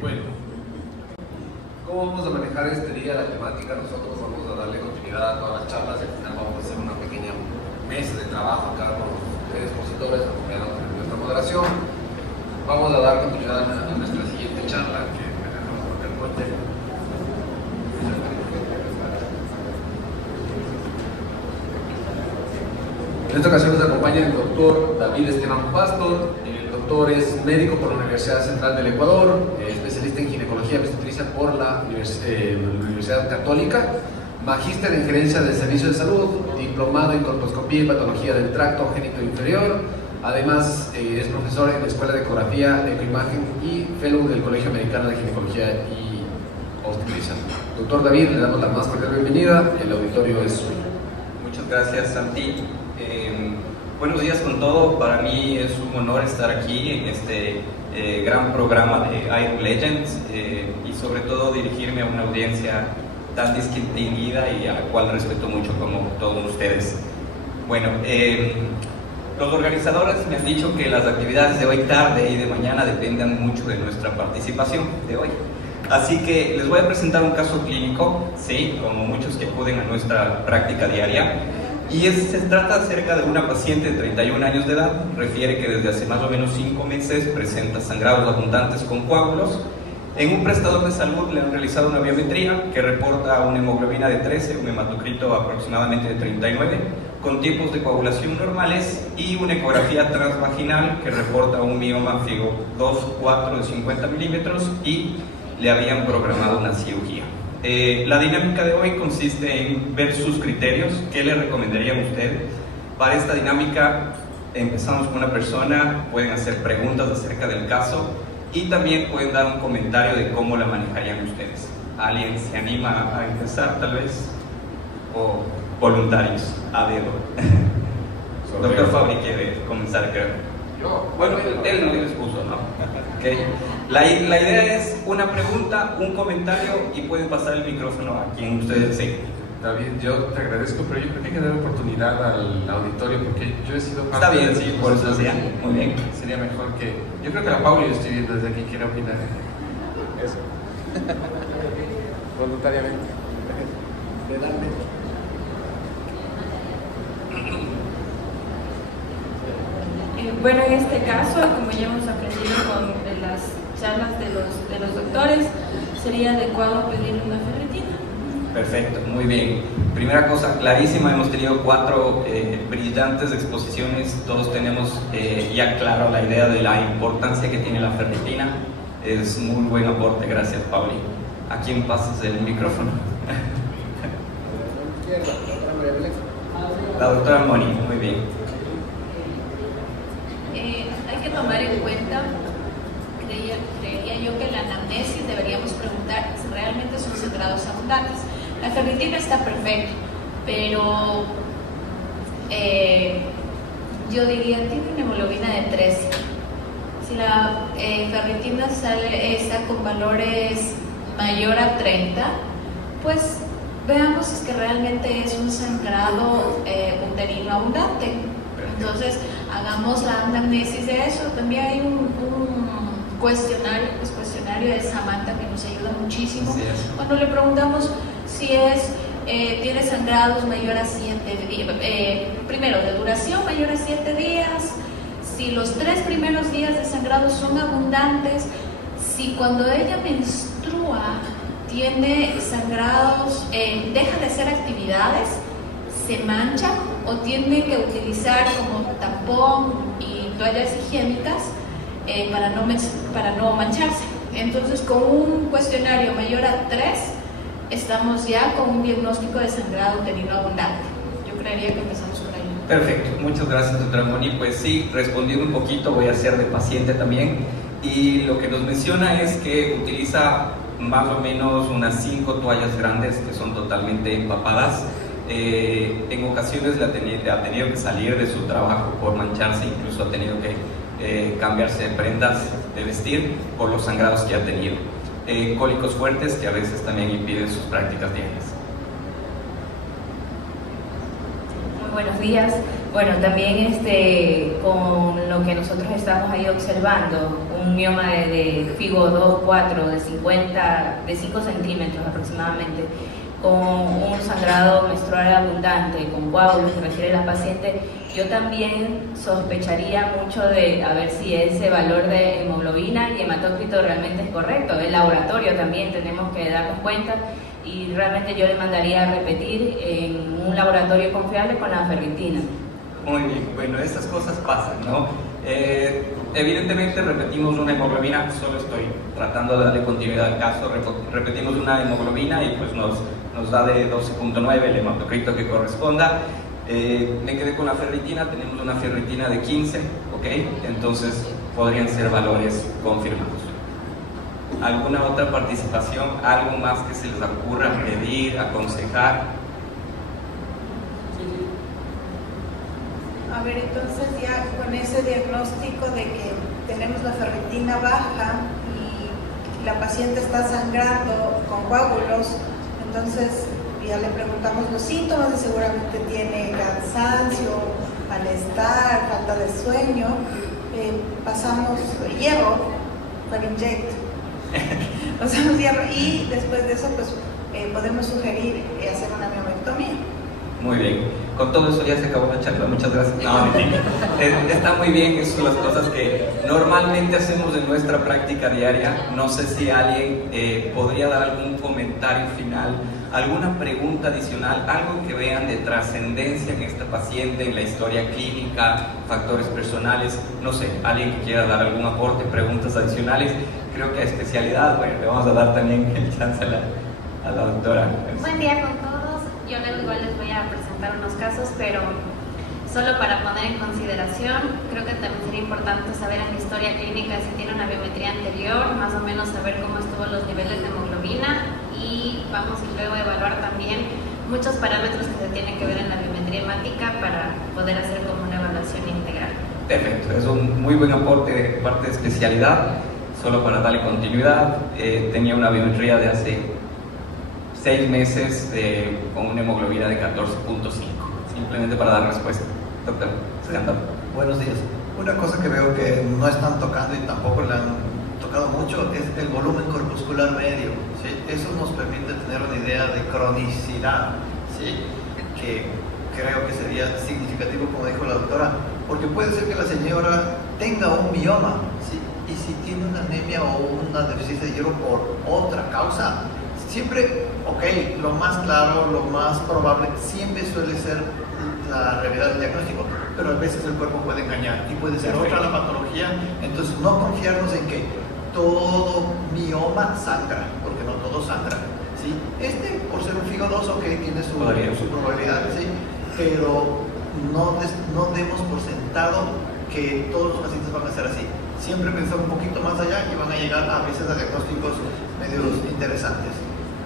Bueno, ¿cómo vamos a manejar este día la temática? Nosotros vamos a darle continuidad a todas las charlas y al final vamos a hacer una pequeña mesa de trabajo acá con los expositores, acompañados de nuestra moderación. Vamos a dar continuidad a nuestra siguiente charla, que me dejamos por el puente. En esta ocasión nos acompaña el doctor David Esteban Pastor. El doctor es médico por la Universidad Central del Ecuador, especialista en ginecología y obstetricia por la Universidad Católica, magíster en gerencia del servicio de salud, diplomado en colposcopía y patología del tracto genital inferior. Además, es profesor en la Escuela de Ecografía, Ecoimagen y fellow del Colegio Americano de Ginecología y Obstetricia. Doctor David, le damos la más cordial bienvenida. El auditorio es suyo. Muchas gracias, Santi. Buenos días con todo. Para mí es un honor estar aquí en este gran programa de Iron Legends y sobre todo dirigirme a una audiencia tan distinguida y a la cual respeto mucho como todos ustedes. Bueno, los organizadores me han dicho que las actividades de hoy tarde y de mañana dependen mucho de nuestra participación de hoy. Así que les voy a presentar un caso clínico, sí, como muchos que acuden a nuestra práctica diaria. Y se trata acerca de una paciente de 31 años de edad. Refiere que desde hace más o menos 5 meses presenta sangrados abundantes con coágulos. En un prestador de salud le han realizado una biometría que reporta una hemoglobina de 13, un hematocrito aproximadamente de 39, con tipos de coagulación normales, y una ecografía transvaginal que reporta un mioma FIGO 2-4 de 50 milímetros, y le habían programado una cirugía. La dinámica de hoy consiste en ver sus criterios. ¿Qué le recomendarían a usted? Para esta dinámica empezamos con una persona, pueden hacer preguntas acerca del caso y también pueden dar un comentario de cómo la manejarían ustedes. ¿Alguien se anima a empezar tal vez? ¿O voluntarios a dedo? Doctor Fabri quiere comenzar, creo. Bueno, él no les puso, ¿no? Okay. La idea es una pregunta, un comentario, y pueden pasar el micrófono a quien ustedes deseen. David, yo te agradezco, pero yo creo que hay que dar oportunidad al auditorio porque yo he sido parte. Está bien, sí, por eso sería muy bien. Sería mejor que. Yo creo que la Pauli yo estoy viendo desde aquí, quiere opinar. Eso. Voluntariamente. Legalmente. Bueno, en este caso, como ya hemos aprendido con las charlas de los doctores, sería adecuado pedirle una ferritina. Perfecto, muy bien. Primera cosa, clarísima, hemos tenido 4 brillantes exposiciones, todos tenemos ya claro la idea de la importancia que tiene la ferritina. Es muy buen aporte, gracias, Pauli. ¿A quién pasas el micrófono? La doctora Moni, muy bien. Hay que tomar en cuenta, creería yo, que en la anamnesis deberíamos preguntar si realmente son sangrados abundantes. La ferritina está perfecta, pero yo diría tiene una hemoglobina de 13. Si la ferritina está con valores mayor a 30, pues veamos si es que realmente es un sangrado uterino abundante. Entonces, hagamos la anamnesis de eso. También hay un cuestionario de Samantha que nos ayuda muchísimo. Cuando le preguntamos si tiene sangrados mayor a 7 días, primero de duración mayor a 7 días, si los 3 primeros días de sangrado son abundantes, si cuando ella menstrua tiene sangrados, deja de hacer actividades, se mancha o tiene que utilizar como tampón y toallas higiénicas para no mancharse. Entonces, con un cuestionario mayor a 3, estamos ya con un diagnóstico de sangrado uterino abundante. Yo creería que empezamos por ahí. Perfecto, muchas gracias, doctora Moni. Pues sí, respondiendo un poquito, voy a ser de paciente también. Y lo que nos menciona es que utiliza más o menos unas 5 toallas grandes que son totalmente empapadas. En ocasiones ha tenido que salir de su trabajo por mancharse, incluso ha tenido que cambiarse de prendas de vestir por los sangrados que ha tenido. Cólicos fuertes que a veces también impiden sus prácticas diarias. Muy buenos días. Bueno, también con lo que nosotros estamos ahí observando, un mioma de FIGO 2-4 de 5 centímetros aproximadamente, con un sangrado menstrual abundante, con coágulos que refiere la paciente, yo también sospecharía mucho de a ver si ese valor de hemoglobina y hematócrito realmente es correcto. El laboratorio también tenemos que darnos cuenta, y realmente yo le mandaría a repetir en un laboratorio confiable con la ferritina. Muy bien, bueno, estas cosas pasan, ¿no? Evidentemente repetimos una hemoglobina, solo estoy tratando de darle continuidad al caso, repetimos una hemoglobina y pues nos da de 12.9 el hematocrito que corresponda. Me quedé con la ferritina, tenemos una ferritina de 15, ¿ok? Entonces podrían ser valores confirmados. ¿Alguna otra participación? ¿Algo más que se les ocurra pedir, aconsejar? A ver, entonces ya con ese diagnóstico de que tenemos la ferritina baja y la paciente está sangrando con coágulos, entonces ya le preguntamos los síntomas y seguramente tiene cansancio, malestar, falta de sueño. Pasamos hierro, faringiecto. Pasamos hierro y después de eso pues podemos sugerir hacer una miomectomía. Muy bien, con todo eso ya se acabó la charla, muchas gracias. No, está muy bien, esas son las cosas que normalmente hacemos en nuestra práctica diaria. No sé si alguien podría dar algún comentario final, alguna pregunta adicional, algo que vean de trascendencia en esta paciente, en la historia clínica, factores personales, no sé, alguien que quiera dar algún aporte, preguntas adicionales. Creo que a especialidad, bueno, le vamos a dar también el chance a la doctora. Buen día con todos. Yo luego igual les voy a presentar unos casos, pero solo para poner en consideración, creo que también sería importante saber en la historia clínica si tiene una biometría anterior, más o menos saber cómo estuvo los niveles de hemoglobina, y vamos a luego evaluar también muchos parámetros que se tienen que ver en la biometría hemática para poder hacer como una evaluación integral. Perfecto, es un muy buen aporte de parte de especialidad. Solo para darle continuidad, tenía una biometría de hace 6 meses con una hemoglobina de 14.5, simplemente para dar respuesta. Doctor, buenos días. Una cosa que veo que no están tocando y tampoco le han tocado mucho es el volumen corpuscular medio, ¿sí? Eso nos permite tener una idea de cronicidad, ¿sí? Que creo que sería significativo, como dijo la doctora, porque puede ser que la señora tenga un mioma, ¿sí? Y si tiene una anemia o una deficiencia de hierro por otra causa, siempre, ok, lo más claro, lo más probable, siempre suele ser la realidad del diagnóstico, pero a veces el cuerpo puede engañar y puede ser otra la patología. Entonces no confiarnos en que todo mioma sangra, porque no todo sangra, ¿sí? Por ser un FIGO 2, ok, tiene su probabilidad, ¿sí? Pero no demos por sentado que todos los pacientes van a ser así. Siempre pensar un poquito más allá y van a llegar a veces a diagnósticos medios interesantes.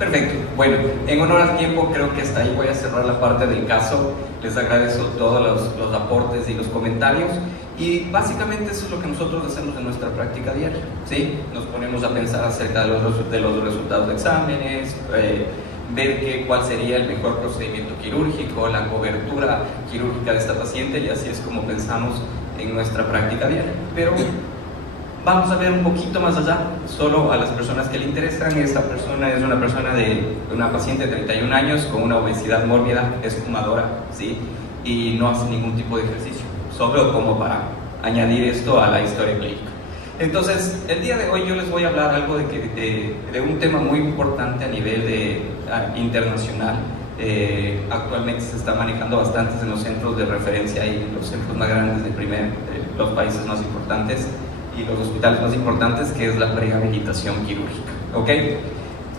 Perfecto. Bueno, en honor al tiempo, creo que hasta ahí voy a cerrar la parte del caso. Les agradezco todos los aportes y los comentarios. Y básicamente eso es lo que nosotros hacemos en nuestra práctica diaria, ¿sí? Nos ponemos a pensar acerca de los resultados de exámenes, ver cuál sería el mejor procedimiento quirúrgico, la cobertura quirúrgica de esta paciente, y así es como pensamos en nuestra práctica diaria. Pero vamos a ver un poquito más allá, solo a las personas que le interesan. Esta persona es una paciente de 31 años con una obesidad mórbida, es fumadora, ¿sí? Y no hace ningún tipo de ejercicio, solo como para añadir esto a la historia clínica. Entonces, el día de hoy yo les voy a hablar algo de un tema muy importante a nivel internacional. Actualmente se está manejando bastantes en los centros de referencia y los centros más grandes de los países más importantes y los hospitales más importantes, que es la prehabilitación quirúrgica, ¿ok?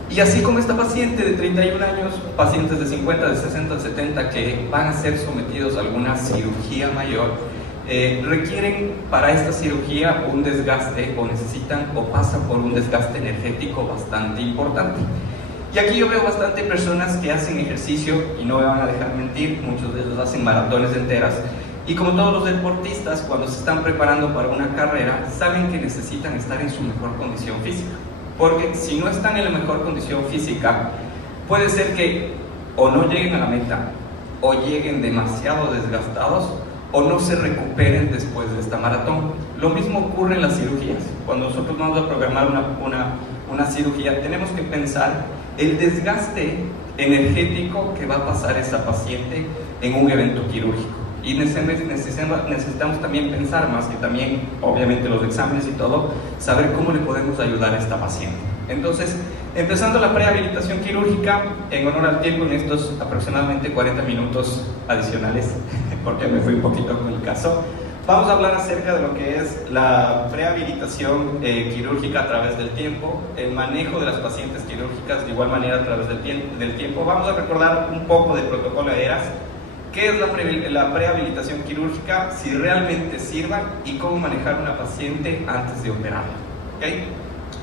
Y así como esta paciente de 31 años, pacientes de 50, de 60, de 70 que van a ser sometidos a alguna cirugía mayor, requieren para esta cirugía un desgaste, o necesitan o pasan por un desgaste energético bastante importante. Y aquí yo veo bastante personas que hacen ejercicio, y no me van a dejar mentir, muchos de ellos hacen maratones enteras. Y como todos los deportistas, cuando se están preparando para una carrera, saben que necesitan estar en su mejor condición física. Porque si no están en la mejor condición física, puede ser que o no lleguen a la meta, o lleguen demasiado desgastados, o no se recuperen después de esta maratón. Lo mismo ocurre en las cirugías. Cuando nosotros vamos a programar una cirugía, tenemos que pensar el desgaste energético que va a pasar esa paciente en un evento quirúrgico. Y necesitamos también pensar, más que también obviamente los exámenes y todo, saber cómo le podemos ayudar a esta paciente. Entonces, empezando la prehabilitación quirúrgica, en honor al tiempo, en estos aproximadamente 40 minutos adicionales, porque me fui un poquito con el caso, vamos a hablar acerca de lo que es la prehabilitación quirúrgica a través del tiempo, el manejo de las pacientes quirúrgicas de igual manera a través del tiempo. Vamos a recordar un poco del protocolo de ERAS, qué es la prehabilitación quirúrgica, si realmente sirva y cómo manejar una paciente antes de operarla. ¿Okay?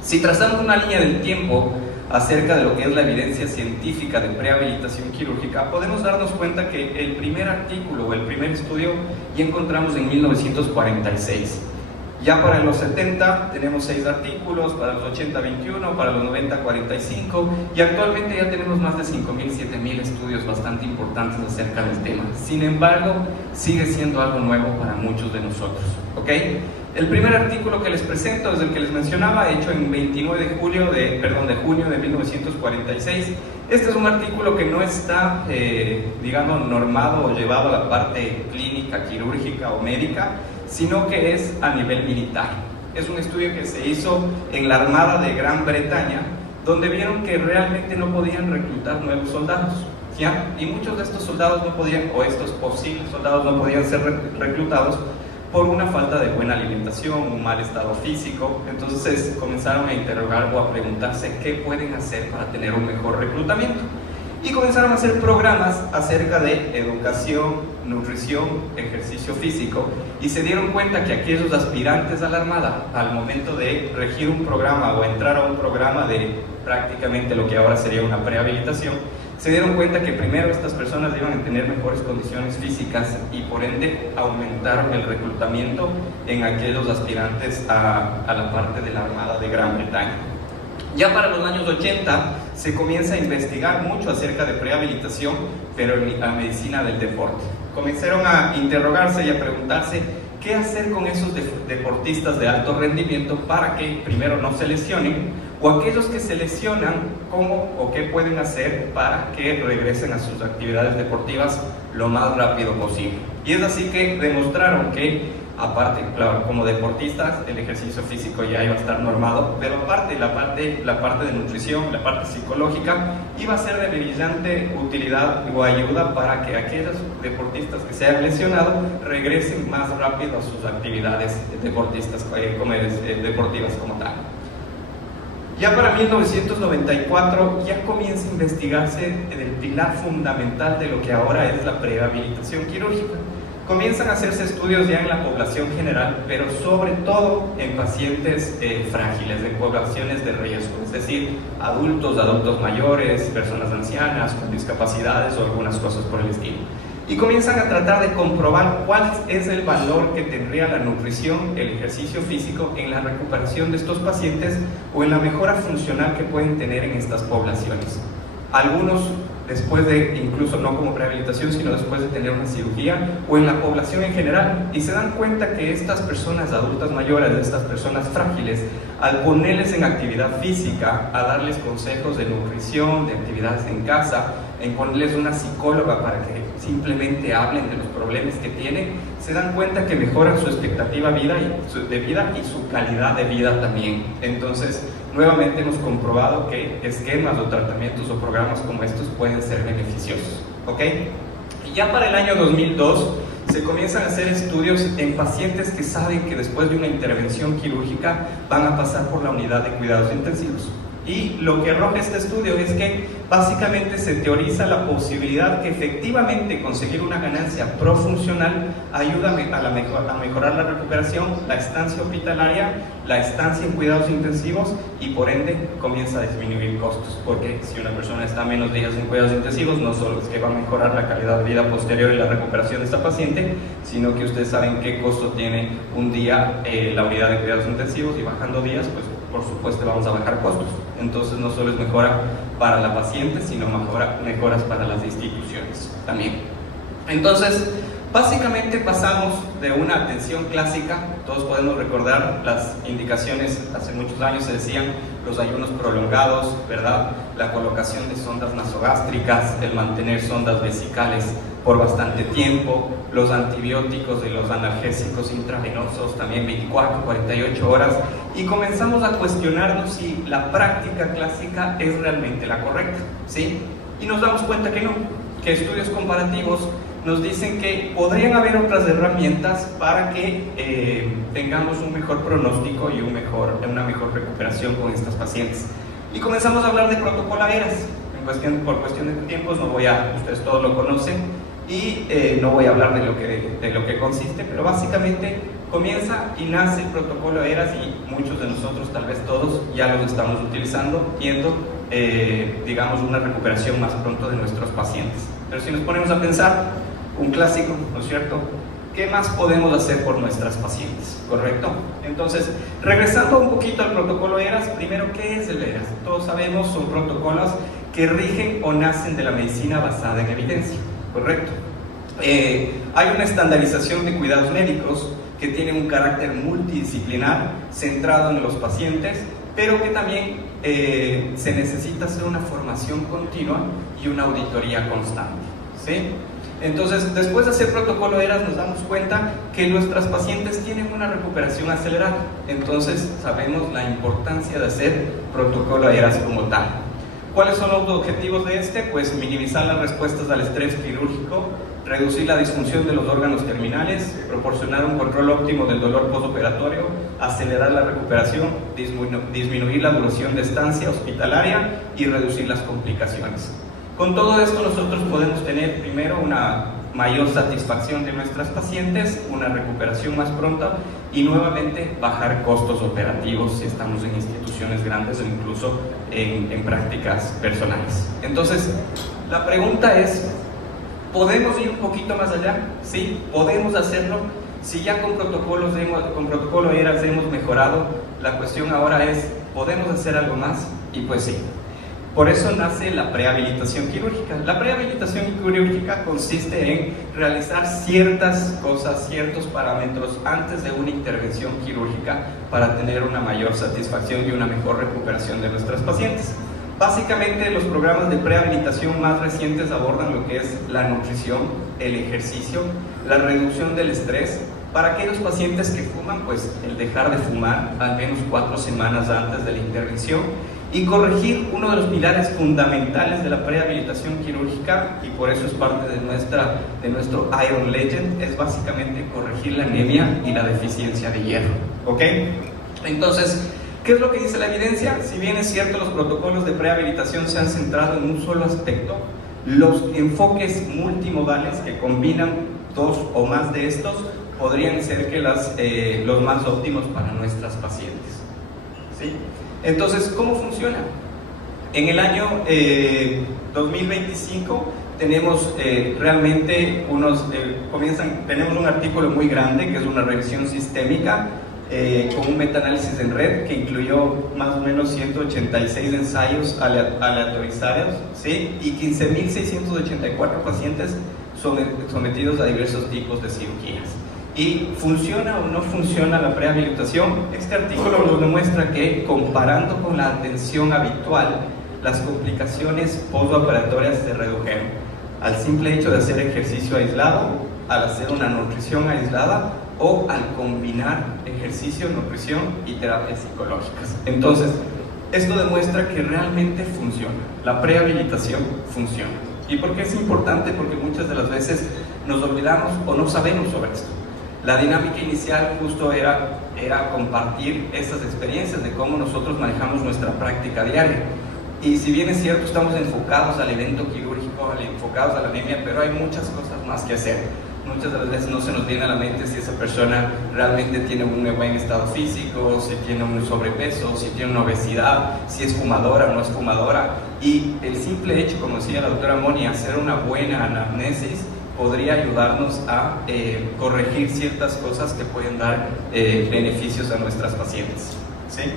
Si trazamos una línea del tiempo acerca de lo que es la evidencia científica de prehabilitación quirúrgica, podemos darnos cuenta que el primer artículo o el primer estudio ya encontramos en 1946. Ya para los 70 tenemos 6 artículos, para los 80 21, para los 90 45 y actualmente ya tenemos más de 5.000, 7.000 estudios bastante importantes acerca del tema. Sin embargo, sigue siendo algo nuevo para muchos de nosotros. ¿Okay? El primer artículo que les presento es el que les mencionaba, hecho en 29 de junio de 1946. Este es un artículo que no está, digamos, normado o llevado a la parte clínica, quirúrgica o médica, sino que es a nivel militar. Es un estudio que se hizo en la Armada de Gran Bretaña, donde vieron que realmente no podían reclutar nuevos soldados, ¿ya? Y muchos de estos soldados no podían, o estos posibles soldados no podían ser reclutados por una falta de buena alimentación, un mal estado físico. Entonces comenzaron a interrogar o a preguntarse qué pueden hacer para tener un mejor reclutamiento. Y comenzaron a hacer programas acerca de educación, nutrición, ejercicio físico, y se dieron cuenta que aquellos aspirantes a la Armada, al momento de regir un programa o entrar a un programa de prácticamente lo que ahora sería una prehabilitación, se dieron cuenta que primero estas personas iban a tener mejores condiciones físicas y por ende aumentaron el reclutamiento en aquellos aspirantes a la parte de la Armada de Gran Bretaña. Ya para los años 80 se comienza a investigar mucho acerca de prehabilitación, pero en la medicina del deporte. Comenzaron a interrogarse y a preguntarse qué hacer con esos deportistas de alto rendimiento para que primero no se lesionen, o aquellos que se lesionan, cómo o qué pueden hacer para que regresen a sus actividades deportivas lo más rápido posible. Y es así que demostraron que aparte, claro, como deportistas, el ejercicio físico ya iba a estar normado, pero aparte, la parte de nutrición, la parte psicológica, iba a ser de brillante utilidad o ayuda para que aquellos deportistas que se hayan lesionado regresen más rápido a sus actividades deportivas como tal. Ya para 1994 ya comienza a investigarse el pilar fundamental de lo que ahora es la prehabilitación quirúrgica. Comienzan a hacerse estudios ya en la población general, pero sobre todo en pacientes frágiles, en poblaciones de riesgo, es decir, adultos mayores, personas ancianas con discapacidades o algunas cosas por el estilo. Y comienzan a tratar de comprobar cuál es el valor que tendría la nutrición, el ejercicio físico en la recuperación de estos pacientes o en la mejora funcional que pueden tener en estas poblaciones. Algunos después de, incluso no como prehabilitación, sino después de tener una cirugía, o en la población en general, y se dan cuenta que estas personas adultas mayores, estas personas frágiles, al ponerles en actividad física, a darles consejos de nutrición, de actividades en casa, en ponerles una psicóloga para que simplemente hablen de los problemas que tienen, se dan cuenta que mejoran su expectativa de vida y su calidad de vida también. Entonces, nuevamente hemos comprobado que esquemas o tratamientos o programas como estos pueden ser beneficiosos. ¿Ok? Y ya para el año 2002 se comienzan a hacer estudios en pacientes que saben que después de una intervención quirúrgica van a pasar por la unidad de cuidados intensivos. Y lo que arroja este estudio es que básicamente se teoriza la posibilidad que efectivamente conseguir una ganancia profuncional ayuda a mejorar la recuperación, la estancia hospitalaria, la estancia en cuidados intensivos y por ende comienza a disminuir costos, porque si una persona está menos días en cuidados intensivos, no solo es que va a mejorar la calidad de vida posterior y la recuperación de esta paciente, sino que ustedes saben qué costo tiene un día la unidad de cuidados intensivos, y bajando días, pues por supuesto vamos a bajar costos. Entonces no solo es mejora para la paciente, sino mejoras para las instituciones también. Entonces, Básicamente pasamos de una atención clásica, todos podemos recordar las indicaciones, hace muchos años se decían los ayunos prolongados, ¿verdad? La colocación de sondas nasogástricas, el mantener sondas vesicales por bastante tiempo, los antibióticos y los analgésicos intravenosos también 24, 48 horas, y comenzamos a cuestionarnos si la práctica clásica es realmente la correcta, ¿sí? Y nos damos cuenta que no, que estudios comparativos nos dicen que podrían haber otras herramientas para que tengamos un mejor pronóstico y una mejor recuperación con estas pacientes. Y comenzamos a hablar de protocolo AERAS. Por cuestión de tiempos, ustedes todos lo conocen, y no voy a hablar de lo que consiste, pero básicamente comienza y nace el protocolo AERAS, y muchos de nosotros, tal vez todos, ya los estamos utilizando, viendo, digamos, una recuperación más pronto de nuestros pacientes. Pero si nos ponemos a pensar, un clásico, ¿no es cierto? ¿Qué más podemos hacer por nuestras pacientes? ¿Correcto? Entonces, regresando un poquito al protocolo AERAS, primero, ¿qué es el AERAS? Todos sabemos, son protocolos que rigen o nacen de la medicina basada en evidencia, ¿correcto? Hay una estandarización de cuidados médicos que tienen un carácter multidisciplinar, centrado en los pacientes, pero que también se necesita hacer una formación continua y una auditoría constante, ¿sí? Entonces, después de hacer protocolo AERAS, nos damos cuenta que nuestras pacientes tienen una recuperación acelerada. Entonces, sabemos la importancia de hacer protocolo AERAS como tal. ¿Cuáles son los objetivos de este? Pues minimizar las respuestas al estrés quirúrgico, reducir la disfunción de los órganos terminales, proporcionar un control óptimo del dolor postoperatorio, acelerar la recuperación, disminuir la duración de estancia hospitalaria y reducir las complicaciones. Con todo esto nosotros podemos tener primero una mayor satisfacción de nuestras pacientes, una recuperación más pronta y nuevamente bajar costos operativos si estamos en instituciones grandes o incluso en prácticas personales. Entonces, la pregunta es, ¿podemos ir un poquito más allá? Sí, podemos hacerlo. Si ya con protocolo AERAS hemos mejorado, la cuestión ahora es, ¿podemos hacer algo más? Y pues sí. Por eso nace la prehabilitación quirúrgica. La prehabilitación quirúrgica consiste en realizar ciertas cosas, ciertos parámetros antes de una intervención quirúrgica para tener una mayor satisfacción y una mejor recuperación de nuestras pacientes. Básicamente, los programas de prehabilitación más recientes abordan lo que es la nutrición, el ejercicio, la reducción del estrés. Para aquellos pacientes que fuman, pues el dejar de fumar al menos 4 semanas antes de la intervención, y corregir uno de los pilares fundamentales de la prehabilitación quirúrgica, y por eso es parte de nuestro Iron Legend, es básicamente corregir la anemia y la deficiencia de hierro, ¿ok? Entonces, ¿qué es lo que dice la evidencia? Si bien es cierto, los protocolos de prehabilitación se han centrado en un solo aspecto, los enfoques multimodales que combinan 2 o más de estos podrían ser que los más óptimos para nuestras pacientes, ¿sí? Entonces, ¿cómo funciona? En el año 2025 tenemos realmente tenemos un artículo muy grande que es una revisión sistémica con un metaanálisis en red que incluyó más o menos 186 ensayos aleatorizados, ¿sí? Y 15.684 pacientes sometidos a diversos tipos de cirugías. ¿Y funciona o no funciona la prehabilitación? Este artículo nos demuestra que, comparando con la atención habitual, las complicaciones postoperatorias se redujeron al simple hecho de hacer ejercicio aislado, al hacer una nutrición aislada o al combinar ejercicio, nutrición y terapias psicológicas. Entonces, esto demuestra que realmente funciona, la prehabilitación funciona. ¿Y por qué es importante? Porque muchas de las veces nos olvidamos o no sabemos sobre esto. La dinámica inicial justo era compartir esas experiencias de cómo nosotros manejamos nuestra práctica diaria. Y si bien es cierto, estamos enfocados al evento quirúrgico, enfocados a la anemia, pero hay muchas cosas más que hacer. Muchas de las veces no se nos viene a la mente si esa persona realmente tiene un buen estado físico, si tiene un sobrepeso, si tiene una obesidad, si es fumadora o no es fumadora. Y el simple hecho, como decía la doctora Moni, hacer una buena anamnesis podría ayudarnos a corregir ciertas cosas que pueden dar beneficios a nuestras pacientes, ¿sí?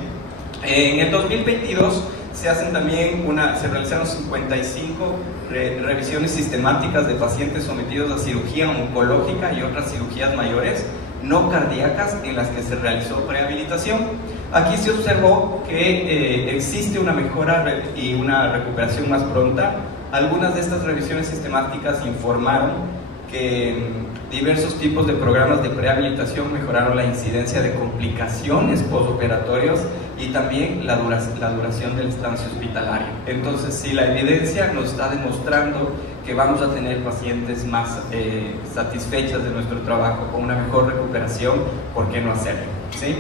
En el 2022 Se realizaron 55 revisiones sistemáticas de pacientes sometidos a cirugía oncológica y otras cirugías mayores no cardíacas en las que se realizó prehabilitación. Aquí se observó que existe una mejora y una recuperación más pronta. Algunas de estas revisiones sistemáticas informaron que diversos tipos de programas de prehabilitación mejoraron la incidencia de complicaciones postoperatorias y también la duración del estancia hospitalaria. Entonces, si la evidencia nos está demostrando que vamos a tener pacientes más satisfechas de nuestro trabajo, con una mejor recuperación, ¿por qué no hacerlo? ¿Sí?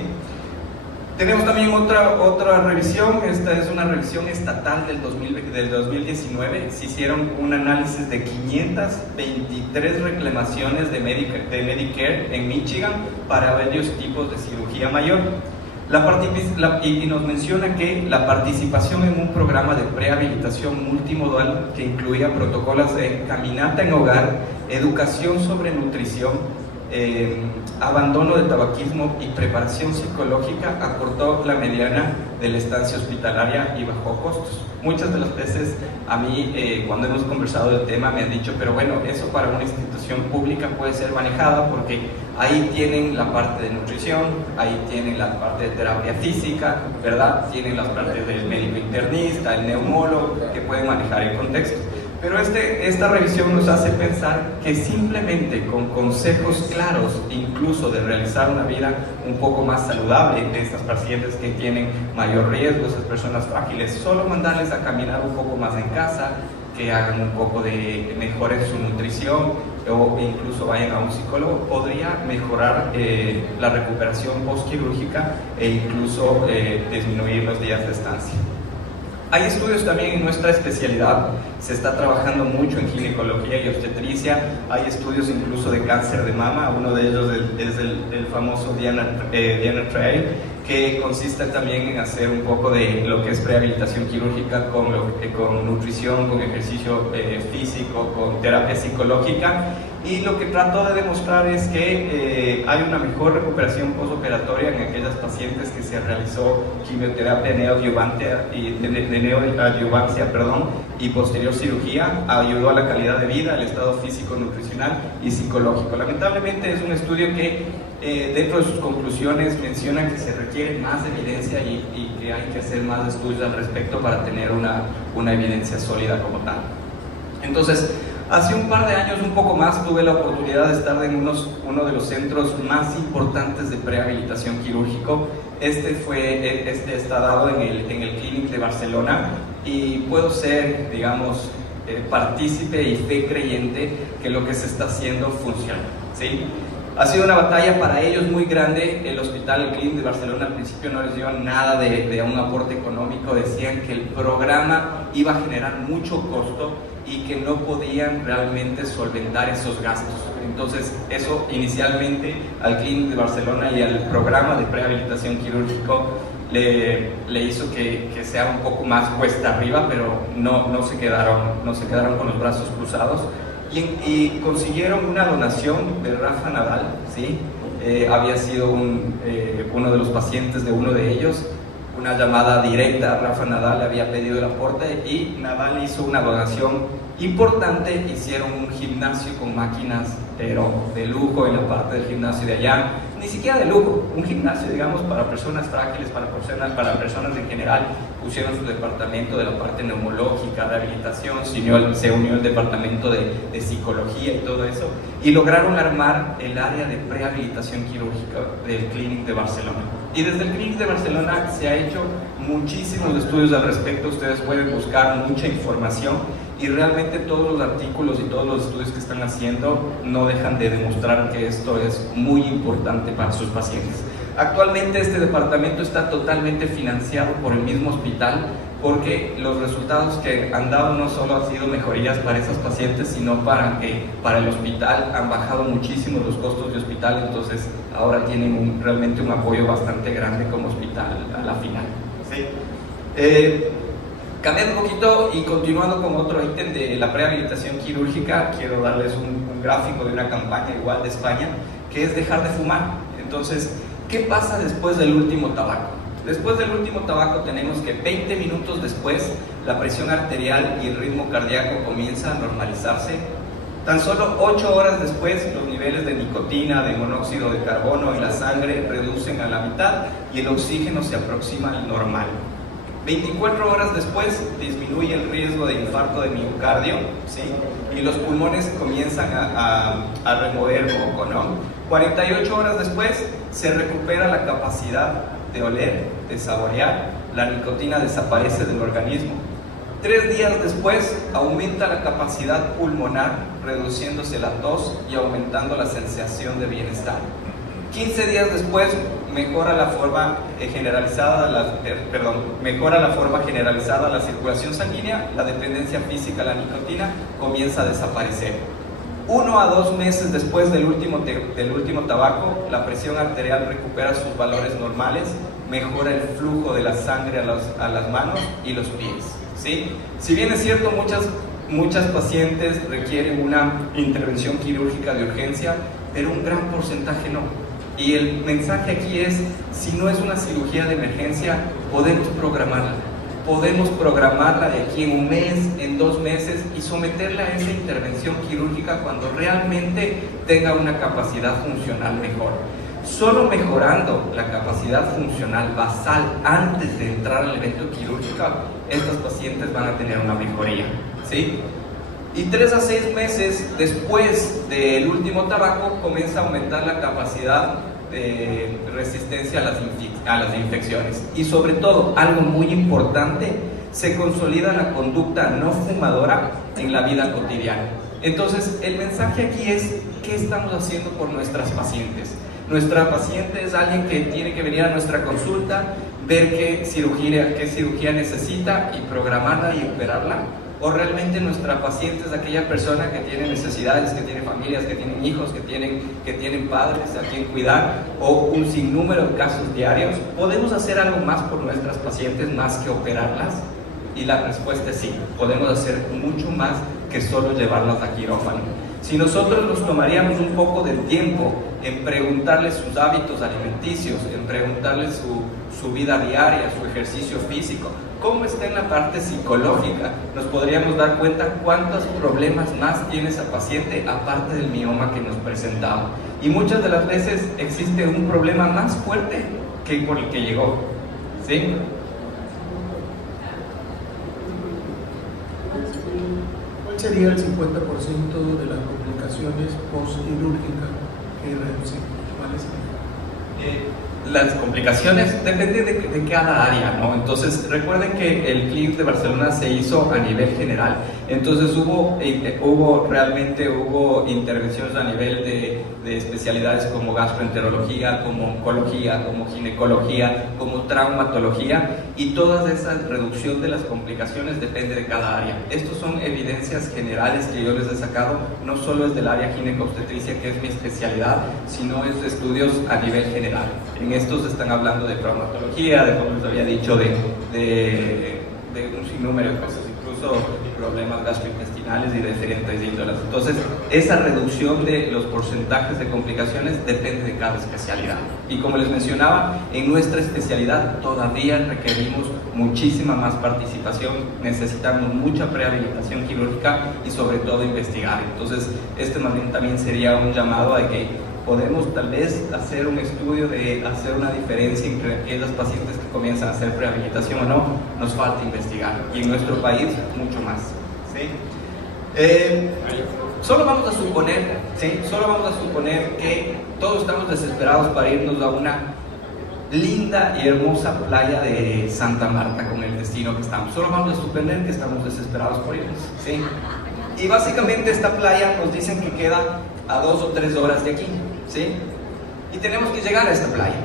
Tenemos también otra revisión. Esta es una revisión estatal del 2019. Se hicieron un análisis de 523 reclamaciones de Medicare en Michigan para varios tipos de cirugía mayor. Y nos menciona que la participación en un programa de prehabilitación multimodal que incluía protocolos de caminata en hogar, educación sobre nutrición, abandono de tabaquismo y preparación psicológica acortó la mediana de la estancia hospitalaria y bajó costos. Muchas de las veces a mí cuando hemos conversado del tema me han dicho, pero bueno, eso para una institución pública puede ser manejada porque ahí tienen la parte de nutrición, ahí tienen la parte de terapia física, ¿verdad? Tienen las partes del médico internista, el neumólogo, que pueden manejar el contexto. Pero esta revisión nos hace pensar que simplemente con consejos claros, incluso de realizar una vida un poco más saludable de estas pacientes que tienen mayor riesgo, esas personas frágiles, solo mandarles a caminar un poco más en casa, que hagan un poco de mejoren su nutrición o incluso vayan a un psicólogo, podría mejorar la recuperación postquirúrgica e incluso disminuir los días de estancia. Hay estudios también en nuestra especialidad, se está trabajando mucho en ginecología y obstetricia, hay estudios incluso de cáncer de mama, uno de ellos es el famoso Diana Trail, que consiste también en hacer un poco de lo que es prehabilitación quirúrgica con nutrición, con ejercicio físico, con terapia psicológica. Y lo que trato de demostrar es que hay una mejor recuperación postoperatoria en aquellas pacientes que se realizó quimioterapia neoadyuvancia y posterior cirugía, ayudó a la calidad de vida, al estado físico, nutricional y psicológico. Lamentablemente es un estudio que dentro de sus conclusiones menciona que se requiere más evidencia y que hay que hacer más estudios al respecto para tener una evidencia sólida como tal. Entonces, hace un par de años, un poco más, tuve la oportunidad de estar en uno de los centros más importantes de prehabilitación quirúrgico. Este está dado en el Clínic de Barcelona y puedo ser, digamos, partícipe y fe creyente que lo que se está haciendo funciona, ¿sí? Ha sido una batalla para ellos muy grande. El Clínic de Barcelona al principio no les dio nada de un aporte económico, decían que el programa iba a generar mucho costo y que no podían realmente solventar esos gastos. Entonces eso inicialmente al Clínic de Barcelona y al programa de prehabilitación quirúrgico le hizo que sea un poco más cuesta arriba, pero no se quedaron con los brazos cruzados y consiguieron una donación de Rafa Nadal, ¿sí? Había sido uno de los pacientes de uno de ellos. Una llamada directa, Rafa Nadal le había pedido el aporte y Nadal hizo una donación importante. Hicieron un gimnasio con máquinas, pero de lujo en la parte del gimnasio de allá, ni siquiera de lujo, un gimnasio, digamos, para personas frágiles, para personas en general. Pusieron su departamento de la parte neumológica, rehabilitación, se unió el departamento de psicología y todo eso, y lograron armar el área de prehabilitación quirúrgica del Clínic de Barcelona. Y desde el Clínic de Barcelona se ha hecho muchísimos estudios al respecto. Ustedes pueden buscar mucha información y realmente todos los artículos y todos los estudios que están haciendo no dejan de demostrar que esto es muy importante para sus pacientes. Actualmente este departamento está totalmente financiado por el mismo hospital, porque los resultados que han dado no solo han sido mejorías para esos pacientes, sino para el hospital han bajado muchísimo los costos de hospital. Entonces ahora tienen realmente un apoyo bastante grande como hospital a la final, ¿sí? Cambiando un poquito y continuando con otro ítem de la prehabilitación quirúrgica, quiero darles un gráfico de una campaña igual de España, que es dejar de fumar. Entonces, ¿qué pasa después del último tabaco? Después del último tabaco tenemos que 20 minutos después la presión arterial y el ritmo cardíaco comienza a normalizarse. Tan solo 8 horas después los niveles de nicotina, de monóxido de carbono en la sangre reducen a la mitad y el oxígeno se aproxima al normal. 24 horas después disminuye el riesgo de infarto de miocardio, ¿sí? Y los pulmones comienzan a remover moco, ¿no? 48 horas después se recupera la capacidad de oler, de saborear, la nicotina desaparece del organismo. 3 días después aumenta la capacidad pulmonar, reduciéndose la tos y aumentando la sensación de bienestar. 15 días después mejora la forma generalizada de la circulación sanguínea, la dependencia física a la nicotina comienza a desaparecer. 1 a 2 meses después del último tabaco, la presión arterial recupera sus valores normales, mejora el flujo de la sangre a las manos y los pies, ¿sí? Si bien es cierto, muchas pacientes requieren una intervención quirúrgica de urgencia, pero un gran porcentaje no. Y el mensaje aquí es, si no es una cirugía de emergencia, podemos programarla de aquí en 1 mes, en 2 meses y someterla a esa intervención quirúrgica cuando realmente tenga una capacidad funcional mejor. Solo mejorando la capacidad funcional basal antes de entrar al evento quirúrgico, estas pacientes van a tener una mejoría, ¿sí? Y 3 a 6 meses después del último tabaco comienza a aumentar la capacidad de resistencia a las infecciones. Y sobre todo, algo muy importante, se consolida la conducta no fumadora en la vida cotidiana. Entonces, el mensaje aquí es, ¿qué estamos haciendo por nuestras pacientes? Nuestra paciente es alguien que tiene que venir a nuestra consulta, ver qué cirugía necesita y programarla y operarla. O realmente nuestra paciente es aquella persona que tiene necesidades, que tiene familias, que tienen hijos, que tienen padres a quien cuidar, o un sinnúmero de casos diarios. ¿Podemos hacer algo más por nuestras pacientes más que operarlas? Y la respuesta es sí, podemos hacer mucho más que solo llevarlas a quirófano. Si nosotros nos tomaríamos un poco de tiempo en preguntarles sus hábitos alimenticios, en preguntarles su vida diaria, su ejercicio físico, cómo está en la parte psicológica, nos podríamos dar cuenta cuántos problemas más tiene esa paciente aparte del mioma que nos presentaba. Y muchas de las veces existe un problema más fuerte que por el que llegó, ¿sí? ¿Cuál sería el 50% de las complicaciones postquirúrgicas que reducimos? ¿Cuáles serían? Las complicaciones depende de cada área, ¿no? Entonces recuerden que el CLIF de Barcelona se hizo a nivel general, entonces hubo intervenciones a nivel de especialidades como gastroenterología, como oncología, como ginecología, como traumatología, y toda esa reducción de las complicaciones depende de cada área. Estos son evidencias generales que yo les he sacado, no solo es del área gineco-obstetricia, que es mi especialidad, sino es de estudios a nivel general. En estos están hablando de traumatología, de, como les había dicho, de un sinnúmero de cosas, incluso problemas gastrointestinales y de diferentes índoles. Entonces, esa reducción de los porcentajes de complicaciones depende de cada especialidad. Y como les mencionaba, en nuestra especialidad todavía requerimos muchísima más participación, necesitamos mucha prehabilitación quirúrgica y sobre todo investigar. Entonces, más bien también sería un llamado a que podemos tal vez hacer un estudio de hacer una diferencia entre aquellas pacientes que comienzan a hacer prehabilitación o no. Nos falta investigar, y en nuestro país mucho más, ¿sí? Solo vamos a suponer, ¿sí? Solo vamos a suponer que todos estamos desesperados para irnos a una linda y hermosa playa de Santa Marta con el destino que estamos. Solo vamos a suponer que estamos desesperados por irnos, ¿sí? Y básicamente esta playa nos dicen que queda a 2 o 3 horas de aquí, ¿sí? Y tenemos que llegar a esta playa.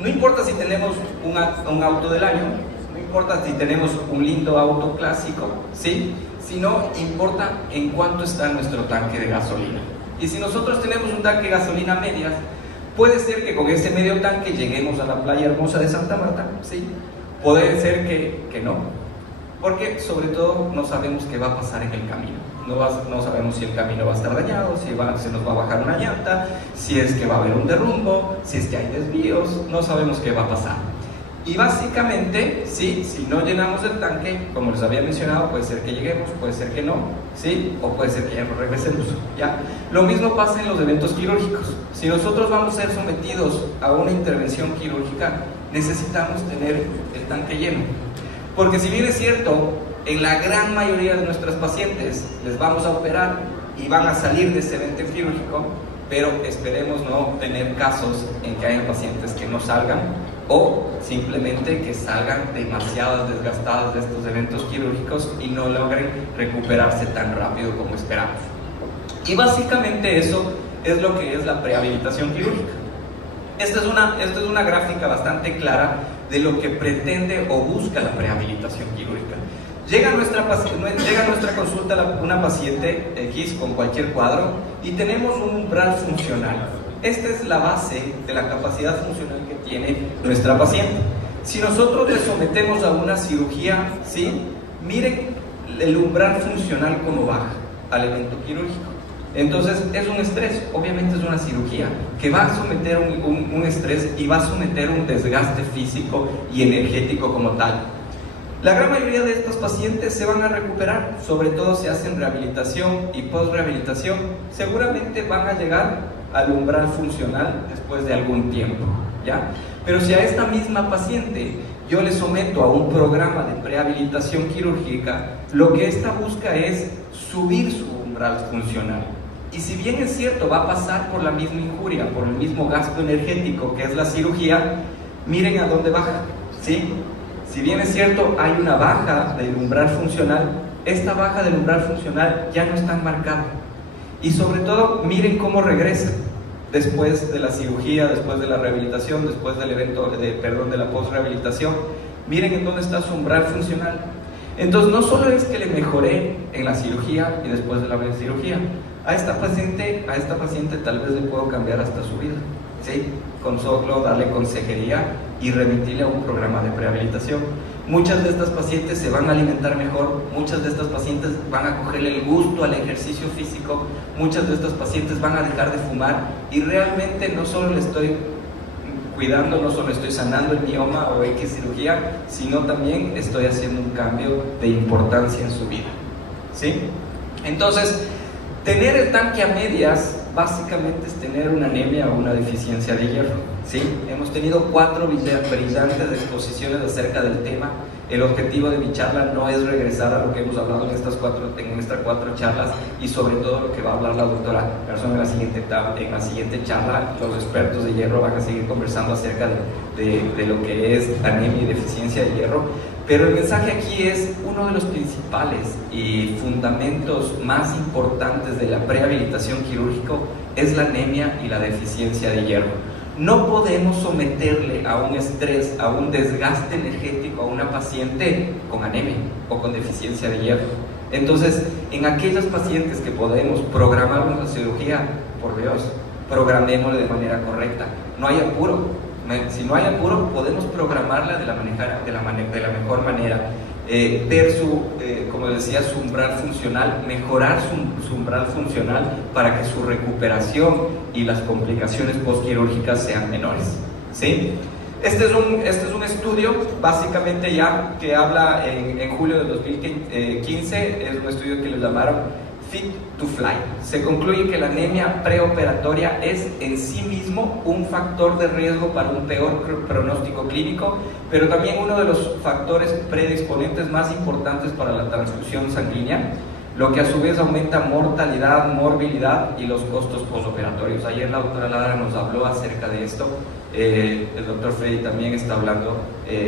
No importa si tenemos un auto del año, no importa si tenemos un lindo auto clásico, ¿sí? Sino importa en cuánto está nuestro tanque de gasolina. Y si nosotros tenemos un tanque de gasolina a medias, puede ser que con ese medio tanque lleguemos a la playa hermosa de Santa Marta, ¿sí? Puede ser que no, porque sobre todo no sabemos qué va a pasar en el camino. No sabemos si el camino va a estar dañado, si se nos va a bajar una llanta, si es que va a haber un derrumbo, si es que hay desvíos, no sabemos qué va a pasar. Y básicamente, ¿sí? Si no llenamos el tanque, como les había mencionado, puede ser que lleguemos, puede ser que no, ¿sí? O puede ser que ya no regresemos, ¿ya? Lo mismo pasa en los eventos quirúrgicos. Si nosotros vamos a ser sometidos a una intervención quirúrgica, necesitamos tener el tanque lleno. Porque si bien es cierto, en la gran mayoría de nuestras pacientes les vamos a operar y van a salir de ese evento quirúrgico, pero esperemos no tener casos en que hayan pacientes que no salgan o simplemente que salgan demasiadas desgastadas de estos eventos quirúrgicos y no logren recuperarse tan rápido como esperamos. Y básicamente eso es lo que es la prehabilitación quirúrgica. Esta es una gráfica bastante clara de lo que pretende o busca la prehabilitación quirúrgica. Llega a nuestra consulta una paciente X con cualquier cuadro y tenemos un umbral funcional. Esta es la base de la capacidad funcional que tiene nuestra paciente. Si nosotros le sometemos a una cirugía, ¿sí? Miren el umbral funcional como baja al evento quirúrgico. Entonces es un estrés, obviamente es una cirugía que va a someter un estrés y va a someter un desgaste físico y energético como tal. La gran mayoría de estos pacientes se van a recuperar, sobre todo si hacen rehabilitación y post-rehabilitación, seguramente van a llegar al umbral funcional después de algún tiempo, ¿ya? Pero si a esta misma paciente yo le someto a un programa de prehabilitación quirúrgica, lo que esta busca es subir su umbral funcional. Y si bien es cierto, va a pasar por la misma injuria, por el mismo gasto energético que es la cirugía, miren a dónde baja, ¿sí? Si bien es cierto, hay una baja del umbral funcional, esta baja del umbral funcional ya no es tan marcada. Y sobre todo, miren cómo regresa después de la cirugía, después de la rehabilitación, después del evento, de la post-rehabilitación. Miren en dónde está su umbral funcional. Entonces, no solo es que le mejoré en la cirugía y después de la cirugía, a esta paciente tal vez le puedo cambiar hasta su vida, ¿sí? Con solo darle consejería y remitirle a un programa de prehabilitación. Muchas de estas pacientes se van a alimentar mejor, muchas de estas pacientes van a cogerle el gusto al ejercicio físico, muchas de estas pacientes van a dejar de fumar y realmente no solo le estoy cuidando, no solo estoy sanando el mioma o X cirugía, sino también estoy haciendo un cambio de importancia en su vida, ¿sí? Entonces, tener el tanque a medias básicamente es tener una anemia o una deficiencia de hierro, ¿sí? Hemos tenido 4 brillantes exposiciones acerca del tema. El objetivo de mi charla no es regresar a lo que hemos hablado en estas 4 charlas y sobre todo lo que va a hablar la doctora Garzón en la siguiente charla. Los expertos de hierro van a seguir conversando acerca de lo que es anemia y deficiencia de hierro. Pero el mensaje aquí es uno de los principales y fundamentos más importantes de la prehabilitación quirúrgica es la anemia y la deficiencia de hierro. No podemos someterle a un estrés, a un desgaste energético a una paciente con anemia o con deficiencia de hierro. Entonces, en aquellas pacientes que podemos programar una cirugía, por Dios, programémosle de manera correcta. No hay apuro. Si no hay apuro, podemos programarla de la mejor manera. Ver como decía, su umbral funcional, mejorar su umbral funcional para que su recuperación y las complicaciones postquirúrgicas sean menores, ¿sí? Este es un estudio básicamente ya que habla en julio de 2015, es un estudio que lo llamaron Fit to Fly. Se concluye que la anemia preoperatoria es en sí mismo un factor de riesgo para un peor pronóstico clínico, pero también uno de los factores predisponentes más importantes para la transfusión sanguínea, lo que a su vez aumenta mortalidad, morbilidad y los costos postoperatorios. Ayer la doctora Ladra nos habló acerca de esto, el doctor Freddy también está hablando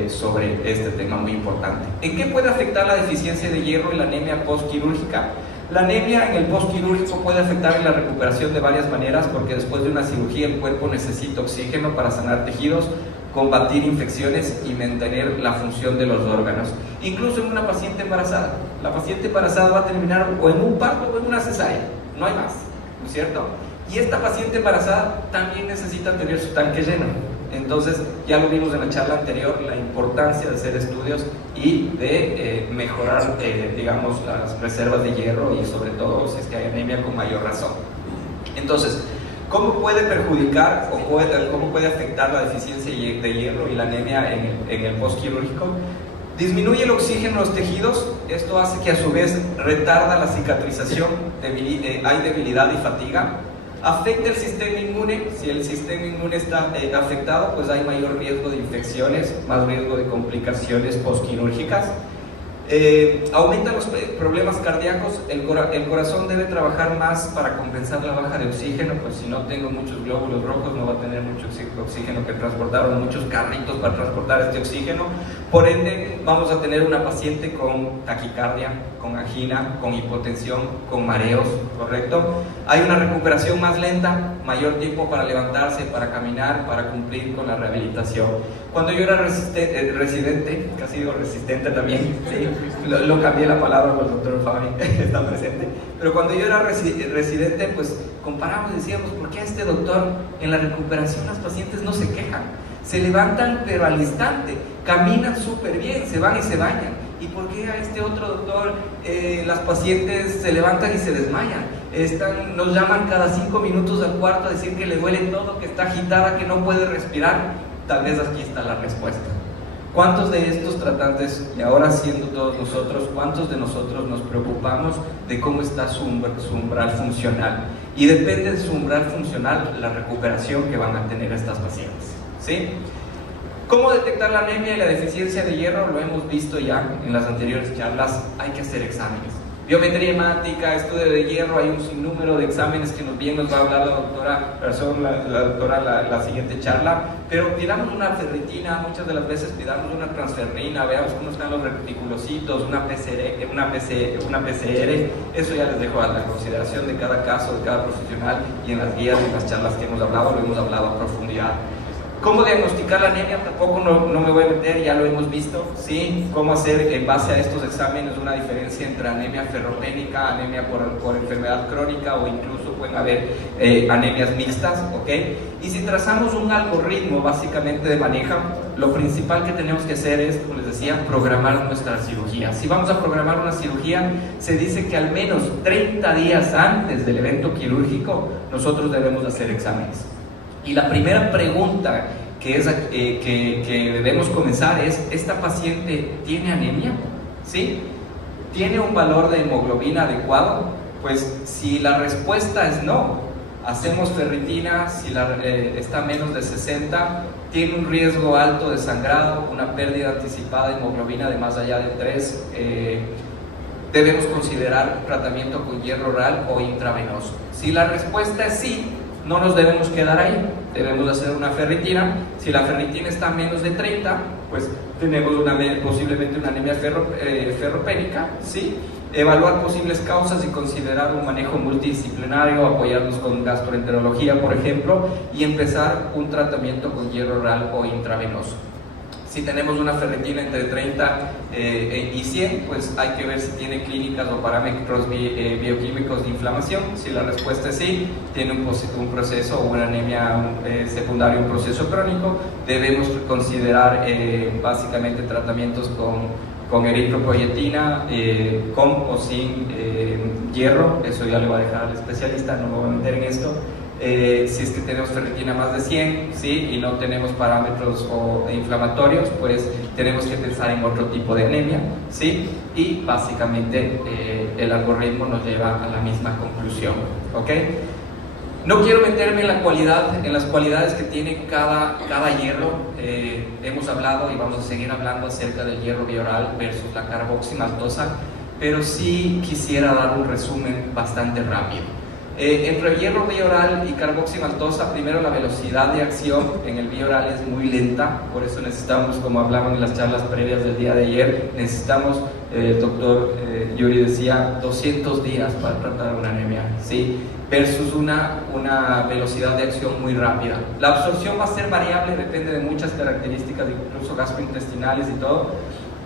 sobre este tema muy importante. ¿En qué puede afectar la deficiencia de hierro y la anemia postquirúrgica? La anemia en el postquirúrgico puede afectar en la recuperación de varias maneras, porque después de una cirugía el cuerpo necesita oxígeno para sanar tejidos, combatir infecciones y mantener la función de los órganos. Incluso en una paciente embarazada. La paciente embarazada va a terminar o en un parto o en una cesárea, no hay más, ¿no es cierto? Y esta paciente embarazada también necesita tener su tanque lleno. Entonces, ya lo vimos en la charla anterior, la importancia de hacer estudios y de mejorar, digamos, las reservas de hierro y sobre todo si es que hay anemia con mayor razón. Entonces, ¿Cómo puede perjudicar o cómo puede afectar la deficiencia de hierro y la anemia en el postquirúrgico? Disminuye el oxígeno en los tejidos, esto hace que a su vez retarda la cicatrización, hay debilidad y fatiga. Afecta el sistema inmune, si el sistema inmune está afectado, pues hay mayor riesgo de infecciones, más riesgo de complicaciones postquirúrgicas. Aumenta los problemas cardíacos, el corazón debe trabajar más para compensar la baja de oxígeno, pues si no tengo muchos glóbulos rojos no va a tener mucho oxígeno que transportar, o muchos carritos para transportar este oxígeno. Por ende vamos a tener una paciente con taquicardia, con angina, con hipotensión, con mareos, ¿correcto? Hay una recuperación más lenta, mayor tiempo para levantarse, para caminar, para cumplir con la rehabilitación. Cuando yo era residente, casi digo resistente también, ¿sí? Lo cambié la palabra por el doctor Fabi, está presente, pero cuando yo era residente, pues comparamos y decíamos, ¿por qué a este doctor en la recuperación las pacientes no se quejan? Se levantan pero al instante, caminan súper bien, se van y se bañan. ¿Y por qué a este otro doctor las pacientes se levantan y se desmayan? Nos llaman cada 5 minutos al cuarto a decir que le duele todo, que está agitada, que no puede respirar. Tal vez aquí está la respuesta. ¿Cuántos de estos tratantes, y ahora siendo todos nosotros, cuántos de nosotros nos preocupamos de cómo está su umbral funcional? Y depende de su umbral funcional la recuperación que van a tener estas pacientes, ¿sí? ¿Cómo detectar la anemia y la deficiencia de hierro? Lo hemos visto ya en las anteriores charlas. Hay que hacer exámenes. Biometría hemática, estudio de hierro, hay un sinnúmero de exámenes que bien nos va a hablar la doctora la siguiente charla, pero pidamos una ferritina, muchas de las veces pidamos una transferrina, veamos cómo están los reticulocitos, una PCR, eso ya les dejo a la consideración de cada caso, de cada profesional, y en las guías y en las charlas que hemos hablado, lo hemos hablado a profundidad. ¿Cómo diagnosticar la anemia? Tampoco no me voy a meter, ya lo hemos visto, ¿sí? Cómo hacer en base a estos exámenes una diferencia entre anemia ferropénica, anemia por enfermedad crónica, o incluso pueden haber anemias mixtas, ¿ok? Y si trazamos un algoritmo básicamente de manejo, lo principal que tenemos que hacer es, como les decía, programar nuestra cirugía. Si vamos a programar una cirugía, se dice que al menos 30 días antes del evento quirúrgico nosotros debemos hacer exámenes. Y la primera pregunta que debemos comenzar es, ¿esta paciente tiene anemia? ¿Sí? ¿Tiene un valor de hemoglobina adecuado? Pues si la respuesta es no, hacemos ferritina. Si está menos de 60, tiene un riesgo alto de sangrado, una pérdida anticipada de hemoglobina de más allá de 3, debemos considerar tratamiento con hierro oral o intravenoso. Si la respuesta es sí, no nos debemos quedar ahí, debemos hacer una ferritina. Si la ferritina está a menos de 30, pues tenemos posiblemente una anemia ferropénica, ¿sí? Evaluar posibles causas y considerar un manejo multidisciplinario, apoyarnos con gastroenterología, por ejemplo, y empezar un tratamiento con hierro oral o intravenoso. Si tenemos una ferritina entre 30 y 100, pues hay que ver si tiene clínicas o parámetros bioquímicos de inflamación. Si la respuesta es sí, tiene un proceso o una anemia secundaria, un proceso crónico, debemos considerar básicamente tratamientos con eritropoyetina, con o sin hierro. Eso ya le voy a dejar al especialista, no me voy a meter en esto. Si es que tenemos ferritina más de 100, ¿sí? Y no tenemos parámetros inflamatorios, pues tenemos que pensar en otro tipo de anemia, ¿sí? Y básicamente el algoritmo nos lleva a la misma conclusión, ¿ok? No quiero meterme en las cualidades que tiene cada hierro. Hemos hablado y vamos a seguir hablando acerca del hierro bioral versus la carboximaltosa, pero sí quisiera dar un resumen bastante rápido. Entre hierro bioral y carboximaltosa, primero la velocidad de acción en el bioral es muy lenta, por eso necesitamos, como hablaban en las charlas previas del día de ayer, necesitamos, el doctor Yuri decía, 200 días para tratar una anemia, ¿sí? Versus una velocidad de acción muy rápida. La absorción va a ser variable, depende de muchas características, incluso gastrointestinales y todo,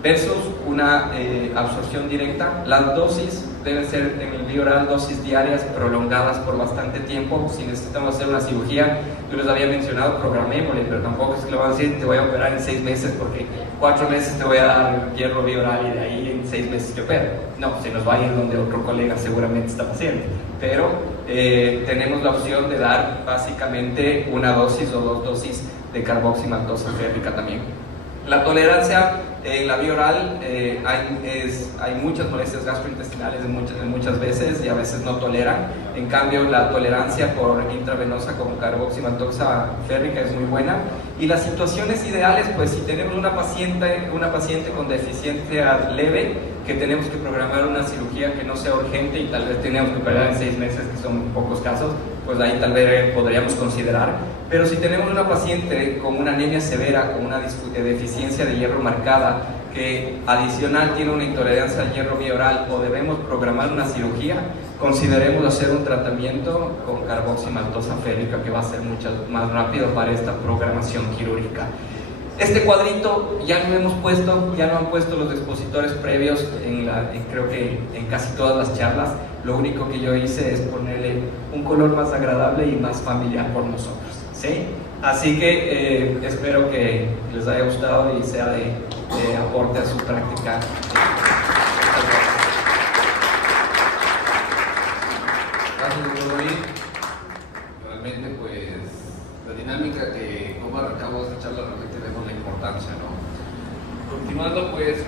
versus una absorción directa. Las dosis deben ser en el bioral dosis diarias prolongadas por bastante tiempo. Si necesitamos hacer una cirugía, yo les había mencionado, programémosle, pero tampoco es que le van a decir te voy a operar en 6 meses porque 4 meses te voy a dar hierro bioral y de ahí en 6 meses te opero. No, se nos va a ir donde otro colega seguramente está paciente, pero tenemos la opción de dar básicamente una dosis o 2 dosis de carboximaltosa férrica también. La tolerancia en la vía oral, hay muchas molestias gastrointestinales muchas veces y a veces no toleran. En cambio, la tolerancia por intravenosa con carboximaltosa férrica es muy buena. Y las situaciones ideales, pues si tenemos una paciente con deficiencia leve, que tenemos que programar una cirugía que no sea urgente y tal vez tenemos que operar en 6 meses, que son pocos casos, pues ahí tal vez podríamos considerar. Pero si tenemos una paciente con una anemia severa, con una deficiencia de hierro marcada, que adicional tiene una intolerancia al hierro vía oral o debemos programar una cirugía, consideremos hacer un tratamiento con carboximaltosa férrica, que va a ser mucho más rápido para esta programación quirúrgica. Este cuadrito ya lo hemos puesto, ya lo han puesto los expositores previos creo que en casi todas las charlas. Lo único que yo hice es ponerle un color más agradable y más familiar por nosotros, ¿sí? Así que espero que les haya gustado y sea de aporte a su práctica. Gracias, doctor David. Realmente, pues, la dinámica que como arrancamos esta charla, realmente vemos la importancia, ¿no? Continuando, pues,